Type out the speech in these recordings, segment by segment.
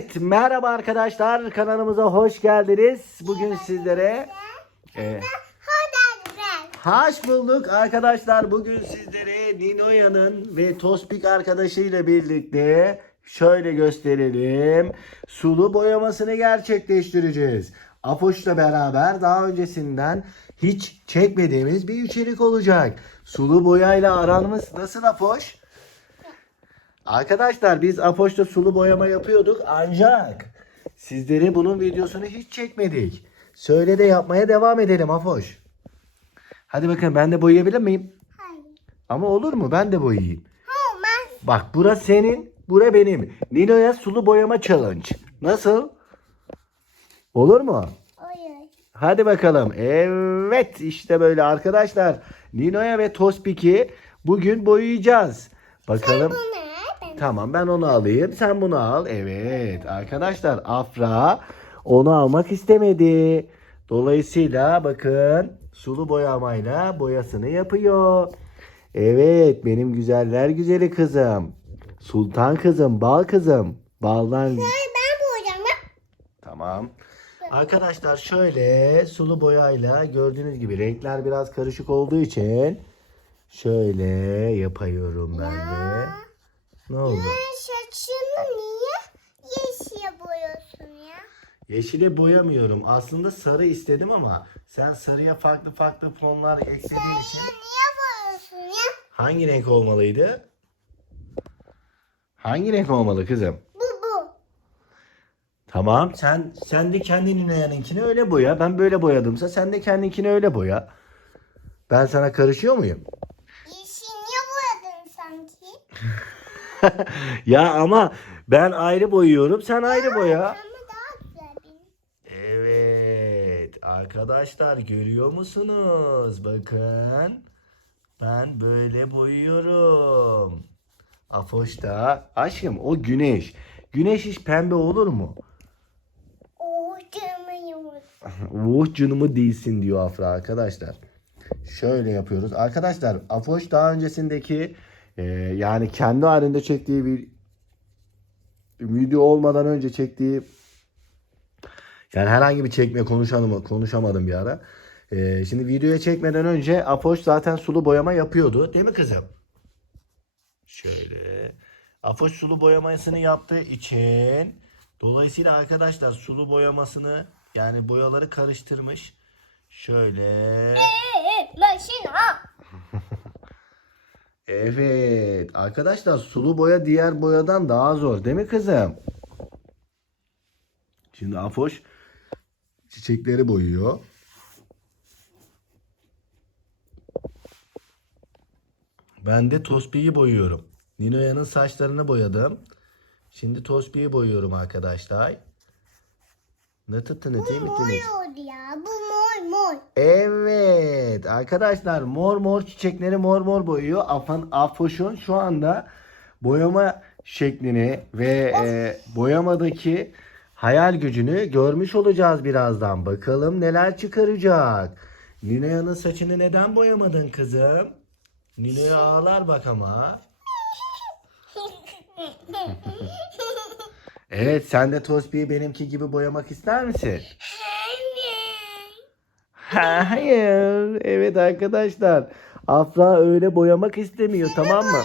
Evet, merhaba arkadaşlar kanalımıza hoş geldiniz. Bugün sizlere e, hoş bulduk arkadaşlar. Bugün sizlere Ninoya'nın ve Tospik arkadaşıyla birlikte şöyle gösterelim. Sulu boyamasını gerçekleştireceğiz. Apoş'la beraber daha öncesinden hiç çekmediğimiz bir içerik olacak. Sulu boyayla aranımız nasıl Apoş? Arkadaşlar biz Apoş'ta sulu boyama yapıyorduk ancak sizlere bunun videosunu hiç çekmedik. Söyle de yapmaya devam edelim Apoş. Hadi bakın ben de boyayabilir miyim? Hayır. Ama olur mu? Ben de boyayayım. Olmaz. Bak bura senin, bura benim. Nilo'ya sulu boyama challenge. Nasıl? Olur mu? Hayır. Hadi bakalım. Evet işte böyle arkadaşlar. Nino'ya ve Tospik'i bugün boyayacağız. Bakalım. Ne? Tamam ben onu alayım. Sen bunu al. Evet arkadaşlar Afra onu almak istemedi. Dolayısıyla bakın sulu boyamayla boyasını yapıyor. Evet benim güzeller güzeli kızım. Sultan kızım, bal kızım. Baldan Hayır, ben boyayacağım. Bak. Tamam. Arkadaşlar şöyle sulu boyayla gördüğünüz gibi renkler biraz karışık olduğu için şöyle yapıyorum ben de. Ne oldu? Sen saçını niye yeşile boyuyorsun ya? Yeşile boyamıyorum. Aslında sarı istedim ama sen sarıya farklı farklı tonlar eklediğin için Niye boyuyorsun ya? hangi renk olmalıydı? Hangi renk olmalı kızım? Bu bu. Tamam sen sen de kendinin yanınkini öyle boya. Ben böyle boyadımsa sen de kendinkini öyle boya. Ben sana karışıyor muyum? Yeşil niye boyadın sanki? ya ama ben ayrı boyuyorum sen ayrı boya. Evet arkadaşlar görüyor musunuz? Bakın ben böyle boyuyorum. Afoş'ta aşkım o güneş. Güneş hiç pembe olur mu? Oo canımı. Vuh canımı değilsin diyor Afra arkadaşlar. Şöyle yapıyoruz. Arkadaşlar Afoş daha öncesindeki e, yani kendi halinde çektiği bir video olmadan önce çektiği yani herhangi bir çekme konuşalım konuşamadım bir ara. E, şimdi videoya çekmeden önce Afoş zaten sulu boyama yapıyordu. Değil mi kızım? Şöyle. Afoş sulu boyamasını yaptığı için dolayısıyla arkadaşlar sulu boyamasını yani boyaları karıştırmış. Şöyle. Ee, başına. Evet. Arkadaşlar sulu boya diğer boyadan daha zor değil mi kızım? Şimdi Afoş çiçekleri boyuyor. Ben de Tospi'yi boyuyorum. Ninoya'nın saçlarını boyadım. Şimdi Tospi'yi boyuyorum arkadaşlar. Ne tıttınız değil mi? Mor oldu ya. Bu mor. Evet arkadaşlar mor mor çiçekleri mor mor boyuyor. Afan Afoş'un şu anda boyama şeklini ve e, boyamadaki hayal gücünü görmüş olacağız birazdan. Bakalım neler çıkaracak. Nilo'yanın saçını neden boyamadın kızım? Nilo'ya ağlar bak ama. Evet sen de Tospi'yi benimki gibi boyamak ister misin? Hayır. Evet arkadaşlar. Afra öyle boyamak istemiyor tamam mı?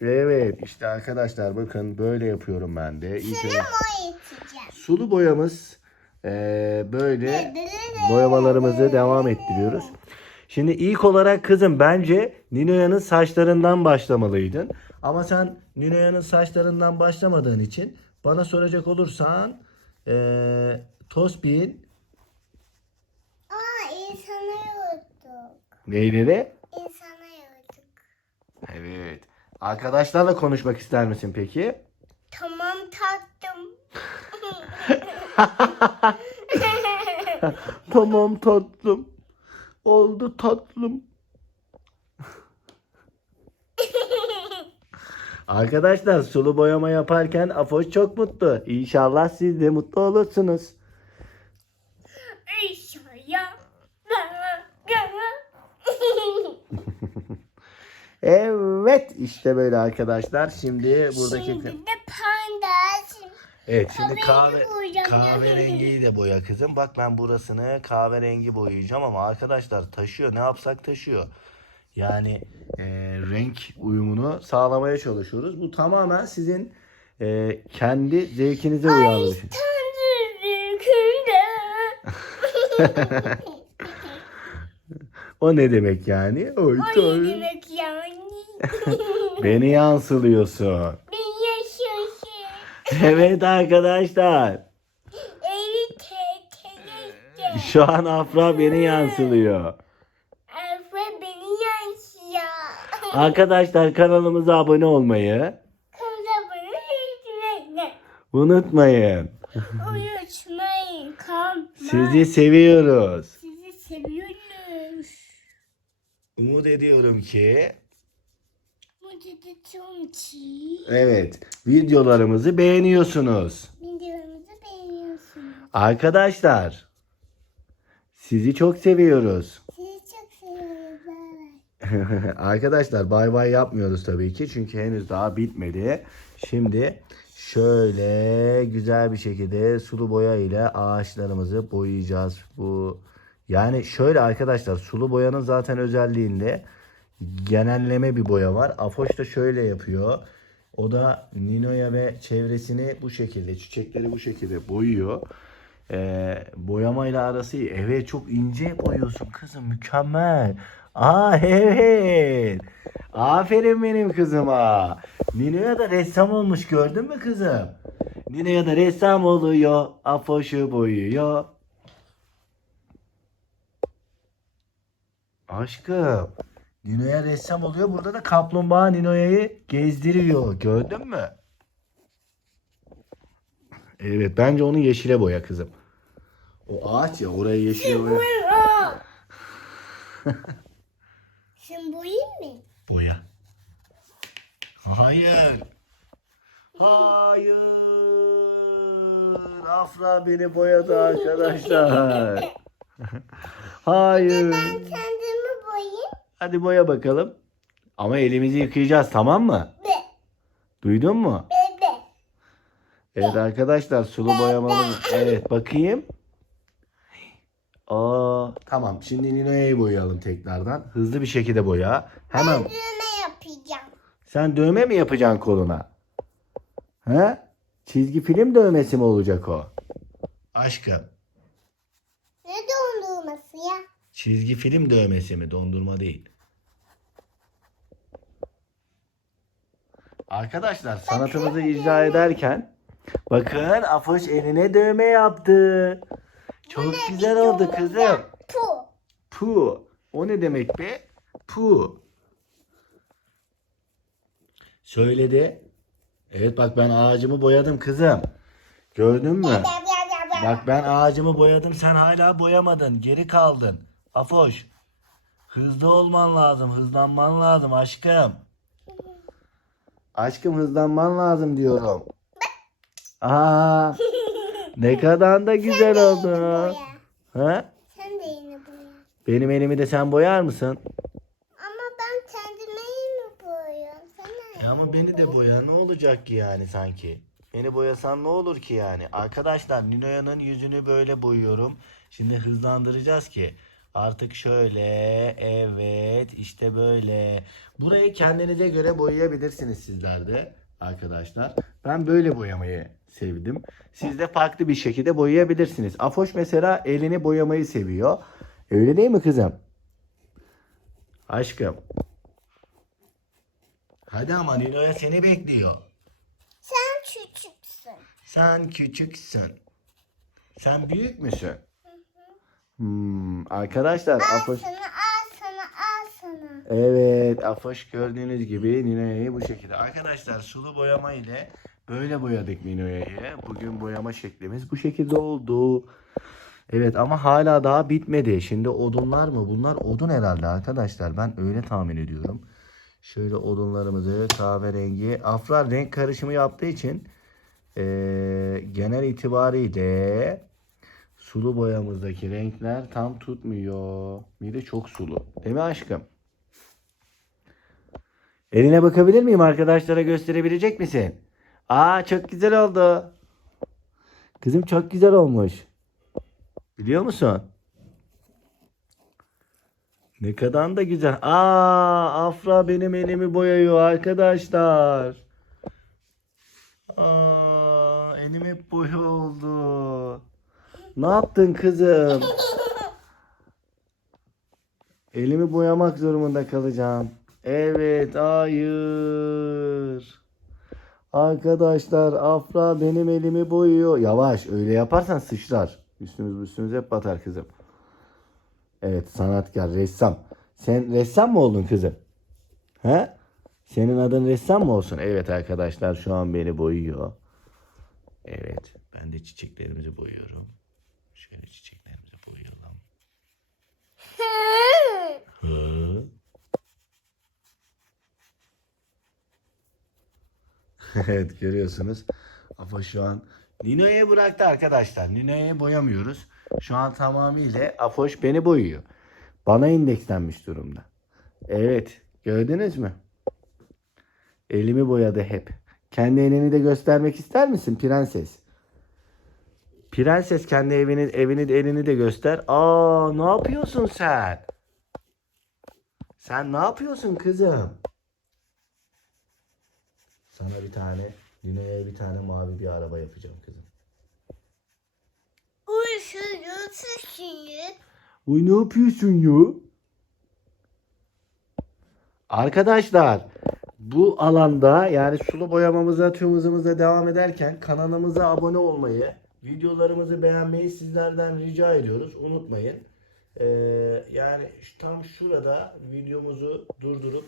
Evet işte arkadaşlar bakın böyle yapıyorum ben de. İlk Mor yeteceğim. sulu boyamız eee, böyle boyamalarımızı devam ettiriyoruz. Şimdi ilk olarak kızım bence Ninoya'nın saçlarından başlamalıydın. Ama sen Ninoya'nın saçlarından başlamadığın için bana soracak olursan eee Tospik'in Aa insana yorduk. Neyleri? İnsana yorduk. Evet. Arkadaşlarla konuşmak ister misin peki? Tamam tattım. tamam tatlım. Oldu tatlım. Arkadaşlar sulu boyama yaparken Afoş çok mutlu. İnşallah siz de mutlu olursunuz. Evet işte böyle arkadaşlar. Şimdi buradaki Şimdi de panda. Evet şimdi Kahverengi kahve boyayacağım. kahverengiyi de boya kızım. Bak ben burasını kahverengi boyayacağım ama arkadaşlar taşıyor. Ne yapsak taşıyor. Yani e, renk uyumunu sağlamaya çalışıyoruz. Bu tamamen sizin e, kendi zevkinize uyan bir şey. O ne demek yani? Oy, O ne demek yani? Beni yansılıyorsun. Ben yaşıyorsun. Evet arkadaşlar. Te Şu an Afra beni yansılıyor. Alfa beni yansıyor. Arkadaşlar kanalımıza abone olmayı Kamda bana hizmetine. unutmayın. Seviyoruz. Sizi seviyoruz. Umut ediyorum ki Bu dedi Tonçi. evet videolarımızı beğeniyorsunuz. Videomuzu beğeniyorsunuz. Arkadaşlar sizi çok seviyoruz. Sizi çok seviyoruz. Bay bay. Arkadaşlar bay bay yapmıyoruz tabii ki çünkü henüz daha bitmedi. Şimdi şöyle güzel bir şekilde sulu boya ile ağaçlarımızı boyayacağız. Bu yani şöyle arkadaşlar sulu boyanın zaten özelliğinde genelleme bir boya var. Afoş da şöyle yapıyor. O da Nino'ya ve çevresini bu şekilde, çiçekleri bu şekilde boyuyor. Ee, boyamayla arası iyi. Evet çok ince boyuyorsun kızım mükemmel. Aa evet. Aferin benim kızıma. Nino'ya da ressam olmuş gördün mü kızım? Nino'ya da ressam oluyor. Afoşu boyuyor. Aşkım. Nino'ya ressam oluyor. Burada da kaplumbağa Nino'ya'yı gezdiriyor. Gördün mü? Evet bence onu yeşile boya kızım. O ağaç ya oraya yeşile boya. Şimdi boyayım mı? Boya. Hayır. Hayır. Afra beni boyadı arkadaşlar. Hayır. Ben kendimi boyayayım. Hadi boya bakalım. Ama elimizi yıkayacağız tamam mı? Be. Duydun mu? Be be. Evet arkadaşlar sulu boyamamız. Evet bakayım. Aa tamam şimdi Nino'yu boyayalım tekrardan. Hızlı bir şekilde boya. Hemen. Ben düğme yapacağım. Sen dövme mi yapacaksın koluna? He? Çizgi film dövmesi mi olacak o? Aşkım. Ne dondurması ya? Çizgi film dövmesi mi? Dondurma değil. Arkadaşlar sanatımızı icra ederken bakın Afoş eline dövme yaptı. Çok güzel oldu kızım. Tu. Pu. O ne demek be? Pu. Söyledi. Evet bak ben ağacımı boyadım kızım. Gördün mü? Bak ben ağacımı boyadım sen hala boyamadın. Geri kaldın. Afoş. Hızlı olman lazım. Hızlanman lazım aşkım. Aşkım hızlanman lazım diyorum. Aa, ne kadar da güzel oldu. Boya. Ha? Sen de yine boya. Benim elimi de sen boyar mısın? Ama ben kendime yine boyuyorum. Sen de Ya ama beni de boya ne olacak ki yani sanki? Beni boyasan ne olur ki yani? Arkadaşlar Ninoya'nın yüzünü böyle boyuyorum. Şimdi hızlandıracağız ki. Artık şöyle evet işte böyle. Burayı kendinize göre boyayabilirsiniz sizler de arkadaşlar. Ben böyle boyamayı sevdim. Siz de farklı bir şekilde boyayabilirsiniz. Afoş mesela elini boyamayı seviyor. Öyle değil mi kızım? Aşkım. Hadi ama Nilo'ya seni bekliyor. Sen küçüksün. Sen küçüksün. Sen büyük müsün? Hmm, arkadaşlar Al Afoş... sana al sana al sana. Evet Afoş gördüğünüz gibi Nino'yu bu şekilde. Arkadaşlar sulu boyama ile böyle boyadık Nino'yu. Bugün boyama şeklimiz bu şekilde oldu. Evet ama hala daha bitmedi. Şimdi odunlar mı? Bunlar odun herhalde arkadaşlar. Ben öyle tahmin ediyorum. Şöyle odunlarımızı kahverengi. Afra renk karışımı yaptığı için eee, genel itibariyle sulu boyamızdaki renkler tam tutmuyor. Bir de çok sulu. Değil mi aşkım? Eline bakabilir miyim? Arkadaşlara gösterebilecek misin? Aa çok güzel oldu. Kızım çok güzel olmuş. Biliyor musun? Ne kadar da güzel. Aa, Afra benim elimi boyıyor arkadaşlar. Aa, elim hep boya oldu. Ne yaptın kızım? Elimi boyamak zorunda kalacağım. Evet, hayır. Arkadaşlar Afra benim elimi boyuyor. Yavaş öyle yaparsan sıçrar. Üstümüz üstümüz hep batar kızım. Evet sanatkar ressam. Sen ressam mı oldun kızım? He? Senin adın ressam mı olsun? Evet arkadaşlar şu an beni boyuyor. Evet ben de çiçeklerimizi boyuyorum. Şöyle çiçeklerimizi boyayalım. Hı. evet görüyorsunuz. Afa şu an Nino'ya bıraktı arkadaşlar. Nino'ya boyamıyoruz. Şu an tamamıyla Afoş beni boyuyor. Bana indekslenmiş durumda. Evet gördünüz mü? Elimi boyadı hep. Kendi elini de göstermek ister misin prenses? Prenses kendi evini, evini elini de göster. Aa ne yapıyorsun sen? Sen ne yapıyorsun kızım? Sana bir tane, Nine'ye bir tane mavi bir araba yapacağım kızım. Uyuşuyor, sıçıyor. Uy ne yapıyorsun ya? Arkadaşlar bu alanda yani sulu boyamamıza tüm hızımıza devam ederken kanalımıza abone olmayı, videolarımızı beğenmeyi sizlerden rica ediyoruz. Unutmayın. Ee, yani tam şurada videomuzu durdurup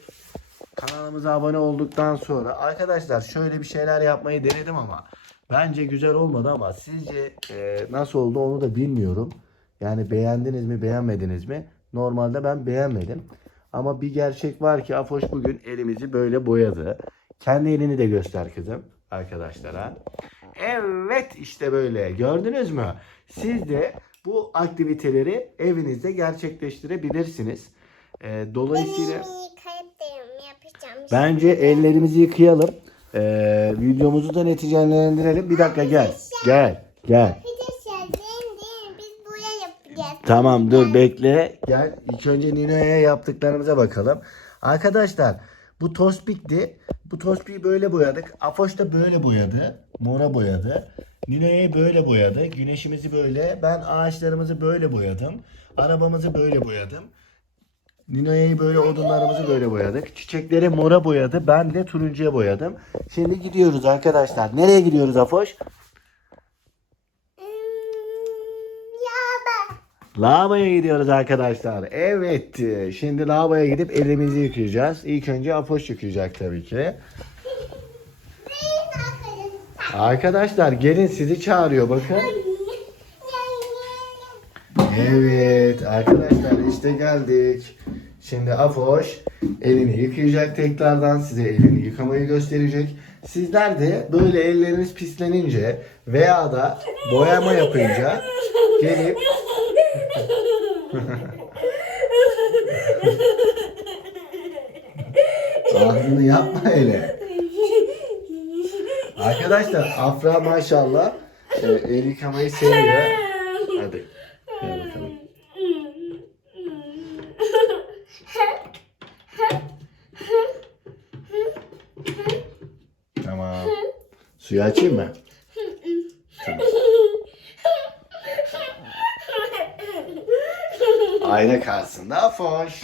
kanalımıza abone olduktan sonra arkadaşlar şöyle bir şeyler yapmayı denedim ama bence güzel olmadı ama sizce e, nasıl oldu onu da bilmiyorum. Yani beğendiniz mi beğenmediniz mi? Normalde ben beğenmedim. Ama bir gerçek var ki Afoş bugün elimizi böyle boyadı. Kendi elini de göster kızım arkadaşlara. Evet işte böyle gördünüz mü? Siz de bu aktiviteleri evinizde gerçekleştirebilirsiniz. Ee, dolayısıyla yapacağım. bence ellerimizi yıkayalım. Ee, videomuzu da neticelendirelim. Bir dakika gel. Gel. Gel. Tamam dur bekle. Gel ilk önce Nino'ya yaptıklarımıza bakalım. Arkadaşlar bu tospikti. Bu tospiği böyle boyadık. Afoş da böyle boyadı. Mora boyadı. Nino'yu böyle boyadı. Güneşimizi böyle. Ben ağaçlarımızı böyle boyadım. Arabamızı böyle boyadım. Nino'yu böyle odunlarımızı böyle boyadık. Çiçekleri mora boyadı. Ben de turuncuya boyadım. Şimdi gidiyoruz arkadaşlar. Nereye gidiyoruz Afoş? Hmm. Lavaboya gidiyoruz arkadaşlar. Evet. Şimdi lavaboya gidip elimizi yıkayacağız. İlk önce Apoş yıkayacak tabii ki. Arkadaşlar gelin sizi çağırıyor bakın. Evet arkadaşlar işte geldik. Şimdi Afoş elini yıkayacak tekrardan size elini yıkamayı gösterecek. Sizler de böyle elleriniz pislenince veya da boyama yapınca gelip Ağzını yapma öyle. Arkadaşlar Afra maşallah e, el yıkamayı seviyor. Hadi. Gel bakalım. Tamam. Suyu açayım mı? Tamam. Ayna karşısında Afoş.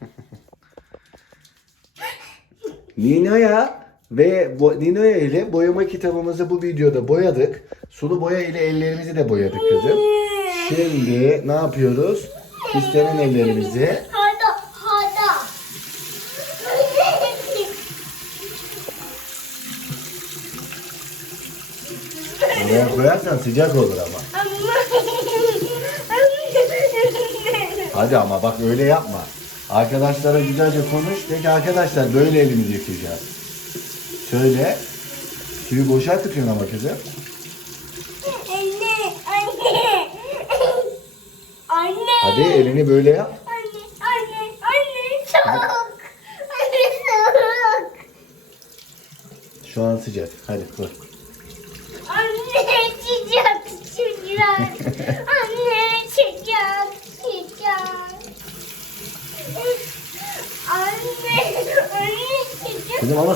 Nino'ya ve Nino'ya ile boyama kitabımızı bu videoda boyadık. Sulu boya ile ellerimizi de boyadık kızım. Şimdi ne yapıyoruz? Pislenen ellerimizi Hadi hadi. oraya koyarsan sıcak olur ama. Hadi ama bak öyle yapma. Arkadaşlara güzelce konuş. De ki arkadaşlar böyle elimizi yıkayacağız. Söyle. Suyu boşa akıtıyorsun ama kızım. Anne, anne. Anne. Hadi elini böyle yap. Anne, anne, anne soğuk. Anne soğuk. Şu an sıcak. Hadi koy. Anne sıcak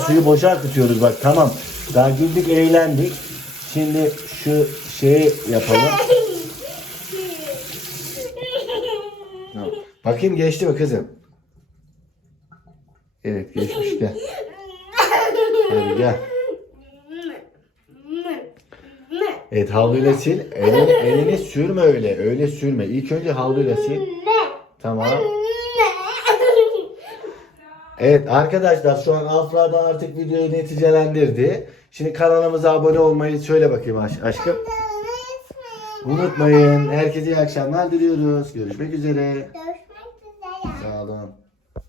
suyu boşa akıtıyoruz bak tamam. Daha güldük eğlendik. Şimdi şu şeyi yapalım. Bakayım geçti mi kızım? Evet geçmiş gel. Hadi gel. Evet havluyla sil. Elini, elini sürme öyle. Öyle sürme. İlk önce havluyla sil. Tamam. Evet arkadaşlar şu an Afra da artık videoyu neticelendirdi. Şimdi kanalımıza abone olmayı söyle bakayım aş- aşkım. Unutmayın. Herkese iyi akşamlar diliyoruz. Görüşmek üzere.